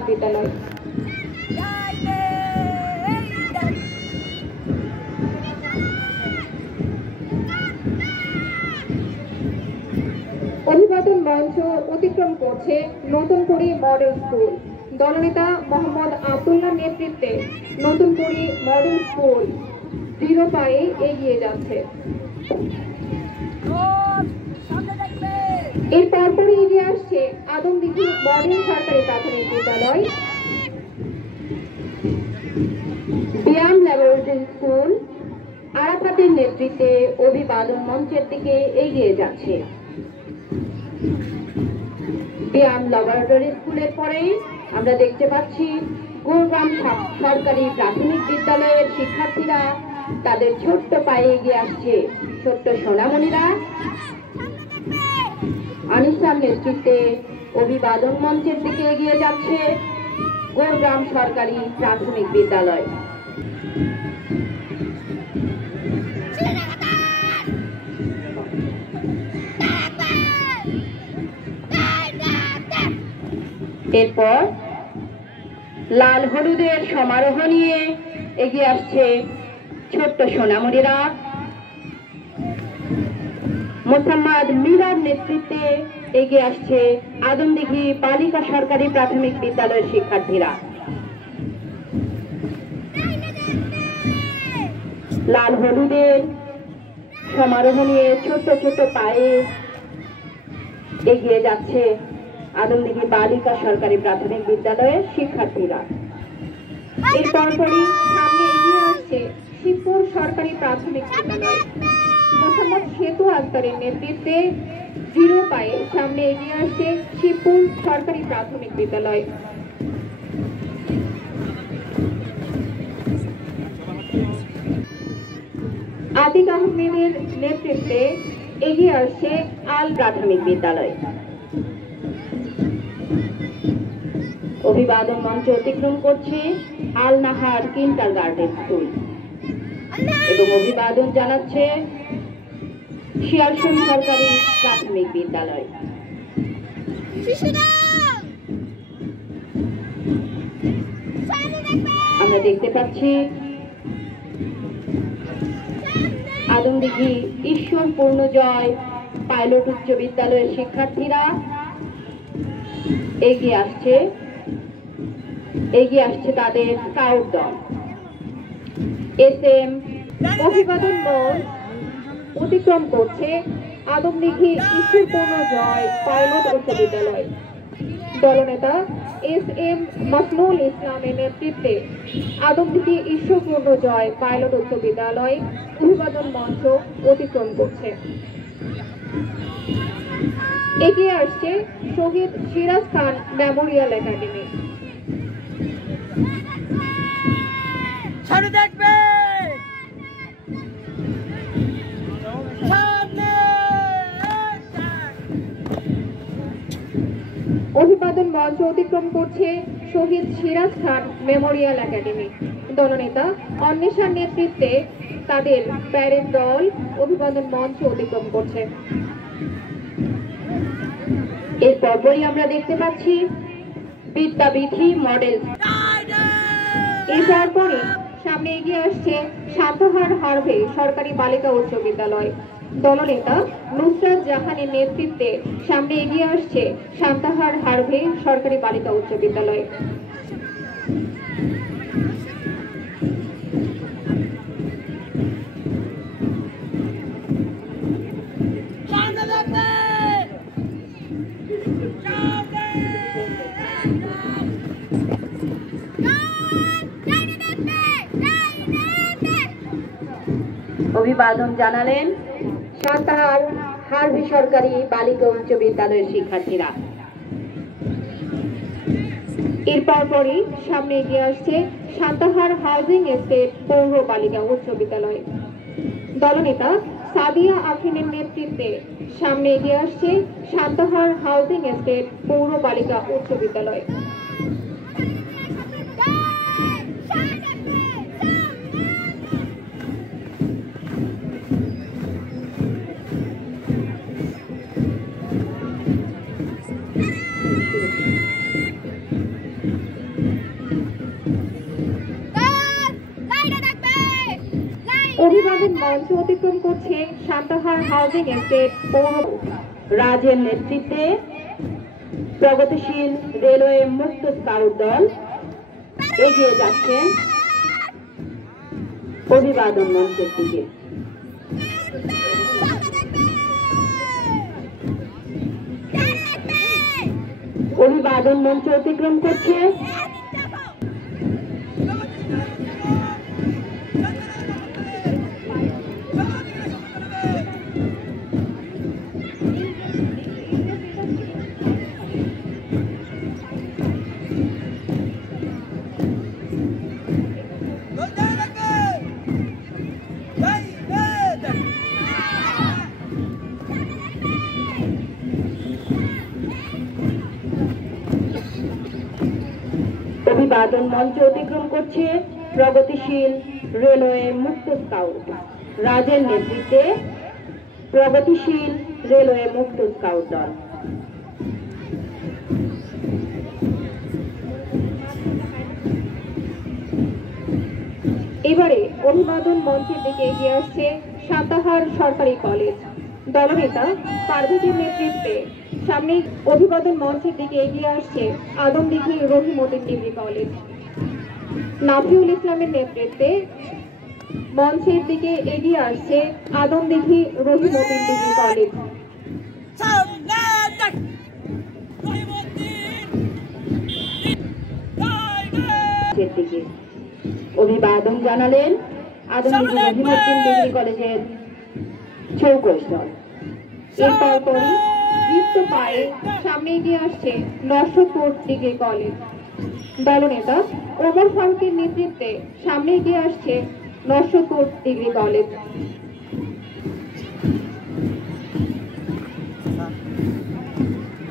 বিদ্যালয়। অভিবাদন মঞ্চ অতিক্রম করছে নতুনপুরি মডেল স্কুল। দলনেতা মোহাম্মদ আব্দুল্লাহ নেতৃত্বে নতুনপুরি মডেল স্কুল দৃঢ় পায়ে এগিয়ে যাচ্ছে। এর পরপরই এগিয়ে আসছে আদমদীঘি মডেল সরকারি প্রাথমিক বিদ্যালয়, ব্যায়াম ল্যাবরেটরি স্কুল। আরাফাতের নেতৃত্বে অভিবাদন মঞ্চের দিকে এগিয়ে যাচ্ছে। ব্যায়াম ল্যাবরেটরি স্কুলের পরে আমরা দেখতে পাচ্ছি গোলগ্রাম সরকারি প্রাথমিক বিদ্যালয়ের শিক্ষার্থীরা তাদের ছোট্ট পায়ে এগিয়ে আসছে। ছোট্ট সোনামণিরা আনিসার নেতৃত্বে অভিবাদন মঞ্চের দিকে এগিয়ে যাচ্ছে গোলগ্রাম সরকারি প্রাথমিক বিদ্যালয়। এরপর লাল হলুদের সমারোহ নিয়ে এগিয়ে আসছে ছোট্ট সোনামণিরা। মোহাম্মদ মিরার নেতৃত্বে এগিয়ে আসছে আদমদীঘি বালিকা সরকারি প্রাথমিক বিদ্যালয়ের শিক্ষার্থীরা। লাল হলুদের সমারোহ নিয়ে ছোট্ট ছোট্ট পায়ে এগিয়ে যাচ্ছে আদমদীঘি বালিকা সরকারি প্রাথমিক বিদ্যালয়ের শিক্ষার্থীরা। এর পরপরই সামনে এগিয়ে আসছে শিবপুর সরকারি প্রাথমিক বিদ্যালয়। মোহাম্মদ সেতু আক্তারের নেতৃত্বে দৃঢ় পায়ে সামনে এগিয়ে আসছে শিবপুর সরকারি প্রাথমিক বিদ্যালয়। আতিক আহমেদের নেতৃত্বে এগিয়ে আসছে আল প্রাথমিক বিদ্যালয়। অভিবাদন মঞ্চ অতিক্রম করছে আল নাহার কিন্ডারগার্টেন স্কুল এবং অভিবাদন জানাচ্ছে শিয়ালসুন সরকারি প্রাথমিক বিদ্যালয়। আমরা দেখতে পাচ্ছি আদমদীঘি ঈশ্বর পূর্ণজয় পাইলট উচ্চ বিদ্যালয়ের শিক্ষার্থীরা এগিয়ে আসছে তাদের স্কাউট দল। এসএম অভিবাদন মঞ্চ অতিক্রম করছে আদমদীঘি ঈশ্বর পূর্ণজয় পাইলট উচ্চ বিদ্যালয়। দলনেতা এসএম মখনুল ইসলামের নেতৃত্বে আদমদীঘি ঈশ্বর পূর্ণজয় পাইলট উচ্চ বিদ্যালয় অভিবাদন মঞ্চ অতিক্রম করছে। এগিয়ে আসছে শহীদ সিরাজ খান মেমোরিয়াল একাডেমি। অভিবাদন মঞ্চ অতিক্রম করছে শহীদ সিরাজ খান মেমোরিয়াল একাডেমি। দলনেতা অন্বেষার নেতৃত্বে তাদের প্যারেড দল অভিবাদন মঞ্চ অতিক্রম করছে। এর পরপরই আমরা দেখতে পাচ্ছি বিদ্যাবিধি মডেল। এর পরপরই সামনে এগিয়ে আসছে সান্তহার হারভে সরকারি বালিকা উচ্চ বিদ্যালয়। দলনেতা নুসরাত জাহানের নেতৃত্বে সামনে এগিয়ে আসছে সান্তহার হারভে সরকারি বালিকা উচ্চ বিদ্যালয়। অভিবাদন জানালেন সান্তহার হারভে সরকারি বালিকা উচ্চ বিদ্যালয়ের শিক্ষার্থীরা। এর পরপরই সামনে এগিয়ে আসছে সান্তহার হাউজিং এস্টেট পৌর বালিকা উচ্চ বিদ্যালয়। দলনেতা সাদিয়া আফরিনের নেতৃত্বে সামনে এগিয়ে আসছে সান্তহার হাউজিং এস্টেট পৌর বালিকা উচ্চ বিদ্যালয়। অভিবাদন মঞ্চ অতিক্রম করছে সান্তাহার হাউজিং এস্টেট পৌর রাজের নেতৃত্বে প্রগতিশীল রেলওয়ে মুক্ত স্কাউট দল এগিয়ে যাচ্ছে অভিবাদন মঞ্চের দিকে। অভিবাদন মঞ্চ অতিক্রম করছে অভিবাদন মঞ্চ অতিক্রম করছে প্রগতিশীল রেলওয়ে মুক্ত স্কাউট রাজের নেতৃত্বে প্রগতিশীল রেলওয়ে মুক্ত স্কাউট দল। এবারে অভিবাদন মঞ্চের দিকে এগিয়ে আসছে সান্তাহার সরকারি কলেজ দলনেতা পারভেজের নেতৃত্বে। সামনে অভিবাদন মঞ্চের দিকে এগিয়ে আসছে আদমদিঘি রহিমউদ্দিন ডিগ্রি কলেজ। নাফিউল ইসলামের নেতৃত্বে মঞ্চের দিকে এগিয়ে আসছে আদমদিঘি রহিমউদ্দিন ডিগ্রি কলেজ। অভিবাদন জানালেন আদমদিঘি রহিমউদ্দিন ডিগ্রি কলেজের চৌকস দল। এরপর পরই দীপ্ত পায়ে সামনে এগিয়ে আসছে নরসদপুর ডিগ্রি কলেজ দলনেতা ওমর ফারুকের নেতৃত্বে। সামনে এগিয়ে আসছে নরসদপুর ডিগ্রি কলেজ।